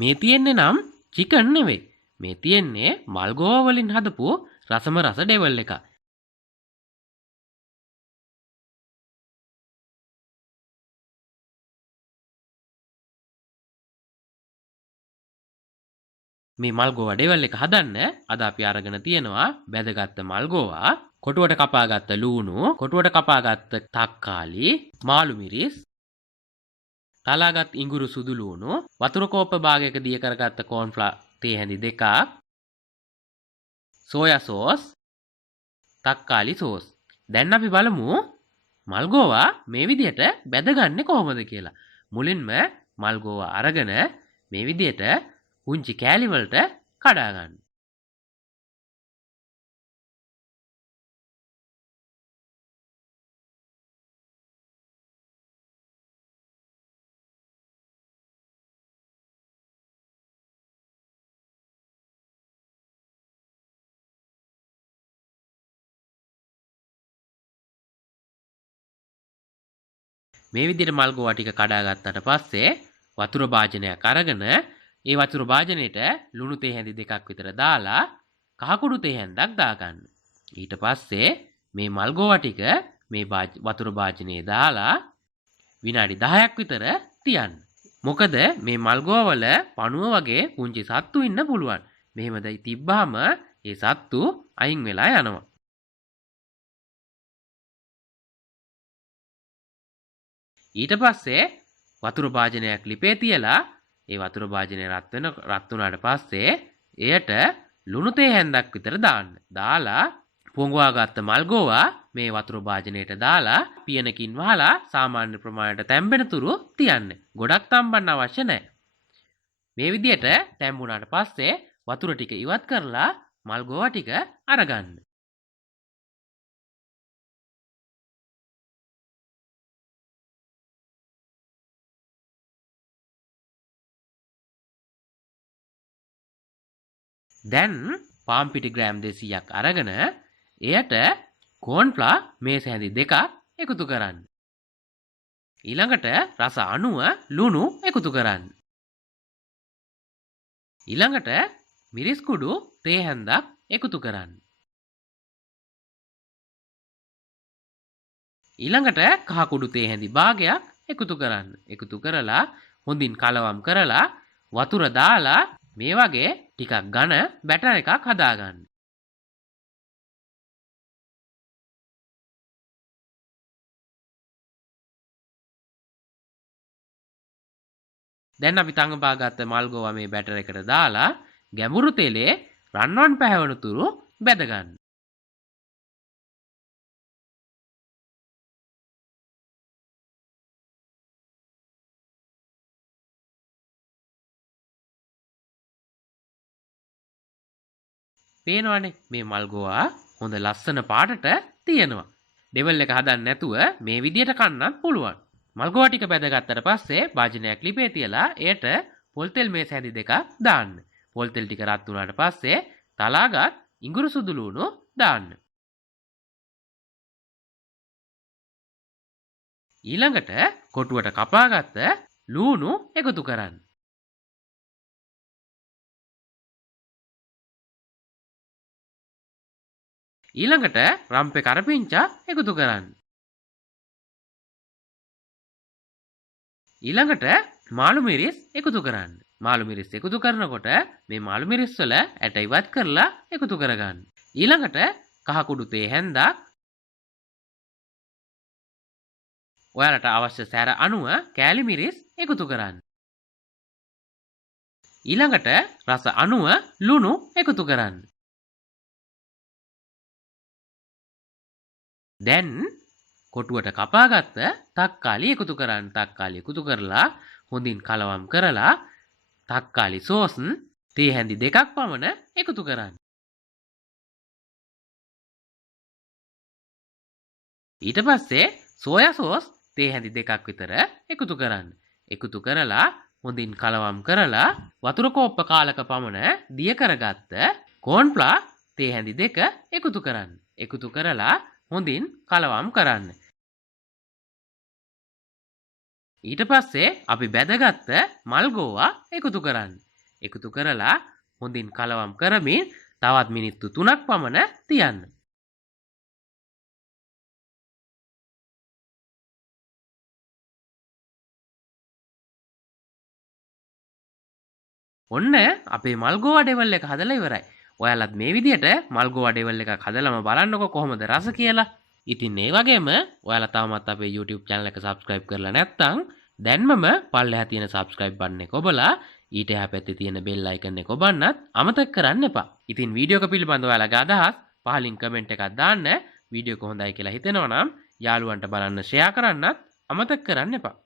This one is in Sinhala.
මේ තියෙන්නේ නම් චිකන් නෙවෙයි. මේ තියෙන්නේ මල්ගෝවා වලින් හදපු රසම රස ඩෙවල් එක. මේ මල්ගෝවා ඩෙවල් එක හදන්න අද අපි අරගෙන තියෙනවා බැදගත්ත මල්ගෝවා, කොටුවට කපාගත්ත ලූණු, කොටුවට කපාගත්ත තක්කාලි, මාළු මිරිස්, තලාගත් ඉඟුරු සුදු ලූණු, වතුර කෝප්ප භාගයක දිය කරගත්ත කෝන්ෆ්ලවර් තේ හැඳි 2ක්, සෝයා සෝස්, තක්කාලි සෝස්. දැන් අපි බලමු මල්ගෝවා මේ විදිහට බැදගන්නේ කොහොමද කියලා. මුලින්ම මල්ගෝවා අරගෙන මේ විදිහට පුංචි කෑලි වලට කඩා ගන්න. මේ විදිහට මල්ගෝවා ටික කඩා ගත්තට පස්සේ වතුර භාජනයක් අරගෙන ඒ වතුර භාජනයේට ලුණු තේ හැඳි 2ක් විතර දාලා කහකුඩු තේ හැන්දක් දාගන්න. ඊට පස්සේ මේ මල්ගෝවා ටික මේ වතුර භාජනයේ දාලා විනාඩි 10ක් විතර තියන්න. මොකද මේ මල්ගෝවා වල පණුව වගේ පුංචි සත්තු ඉන්න පුළුවන්. මෙහෙම තිබ්බාම ඒ සත්තු අයින් වෙලා යනවා. ඊට පස්සේ වතුර භාජනයක් ලිපේ තියලා ඒ වතුර භාජනය රත් වුණාට පස්සේ එයට ලුණු තේ හැන්දක් විතර දාන්න. දාලා පොඟවා ගත්ත මල්ගෝවා මේ වතුර භාජනයට දාලා පියනකින් වහලා සාමාන්‍ය ප්‍රමාණයට තැම්බෙන තුරු තියන්න. ගොඩක් තම්බන්න අවශ්‍ය නැහැ. මේ විදිහට තැම්බුණාට පස්සේ වතුර ටික ඉවත් කරලා මල්ගෝවා ටික අරගන්න. දැන් පාම් පිටි ග්‍රෑම් 200ක් අරගෙන එයට කෝන්ෆ්ලවර් මේස හැඳි 2ක් එකතු කරන්න. ඊළඟට රස අණුව ලුණු එකතු කරන්න. ඊළඟට මිරිස් කුඩු තේ හැන්දක් එකතු කරන්න. ඊළඟට කහ කුඩු තේ හැඳි භාගයක් එකතු කරන්න. එකතු කරලා හොඳින් කලවම් කරලා වතුර දාලා මේ වගේ ටිකක් ඝන බැටර් එකක් හදාගන්න. දැන් අපි තංගපාගත්ත මල්ගෝවා මේ බැටර් එකට දාලා ගැඹුරු තෙලේ රන්වන් පැහැවුණු තුරු බැද ගන්න. පේනවනේ මේ මල්ගෝවා හොඳ ලස්සන පාටට තියෙනවා. ඩෙවල් එක හදන්න නැතුව මේ විදියට කන්නත් පුළුවන්. මල්ගෝවා ටික බැදගත්තට පස්සේ භාජනයක් ලිපේ තියලා එයට පොල් තෙල් මේස හැඳි 2ක් දාන්න. පොල් තෙල් ටික රත් වුණාට පස්සේ තලාගත් ඉඟුරු සුදු ලූණු දාන්න. ඊළඟට කොටුවට කපාගත්ත ලූණු එකතු කරන්න. ඊළඟට රම්පේ කරපිංචා එකතු කරන්න. ඊළඟට මාළු මිරිස් එකතු කරන්න. මාළු මිරිස් එකතු කරනකොට මේ මාළු මිරිස් වල ඇට ඉවත් කරලා එකතු කරගන්න. ඊළඟට කහ කුඩු තේ හැන්දක්, ඔයාලට අවශ්‍ය සැර අණුව කෑලි මිරිස් එකතු කරන්න. ඊළඟට රස අණුව ලුණු එකතු කරන්න. දැන් කොටුවට කපාගත්ත තක්කාලි එකතු කරන්න. තක්කාලි එකතු කරලා හොඳින් කලවම් කරලා තක්කාලි සෝස් තේ හැඳි 2ක් පමණ එකතු කරන්න. ඊට පස්සේ සෝයා සෝස් තේ හැඳි 2ක් විතර එකතු කරන්න. එකතු කරලා හොඳින් කලවම් කරලා වතුර කෝප්ප කාලක පමණ දිය කරගත්ත කෝන්ෆ්ලවර් තේ හැඳි 2 එකතු කරන්න. එකතු කරලා හොඳින් කලවම් කරන්න. ඊට පස්සේ අපි බැදගත්ත මල්ගෝවා එකතු කරන්න. එකතු කරලා හොඳින් කලවම් කරමින් තවත් මිනිත්තු 3ක් පමණ තියන්න. ඔන්න අපේ මල්ගෝ වඩේවල් එක හදලා ඉවරයි. ඔයාලත් මේ විදිහට මල්ගෝ වඩේවල් එකක් හදලාම බලන්නකෝ කොහොමද රස කියලා. ඉතින් ඒ වගේම ඔයාලා තවමත් අපේ YouTube channel එක subscribe කරලා නැත්නම් දැන්මම පල්ලෙහා තියෙන subscribe button එක ඔබලා ඊට එහා පැත්තේ තියෙන bell icon එක ඔබන්නත් අමතක කරන්න එපා. ඉතින් වීඩියෝ එක පිළිබඳව ඔයාලගේ අදහස් පහලින් comment එකක් දාන්න. වීඩියෝ එක හොඳයි කියලා හිතෙනවා නම් යාළුවන්ට බලන්න share කරන්නත් අමතක කරන්න එපා.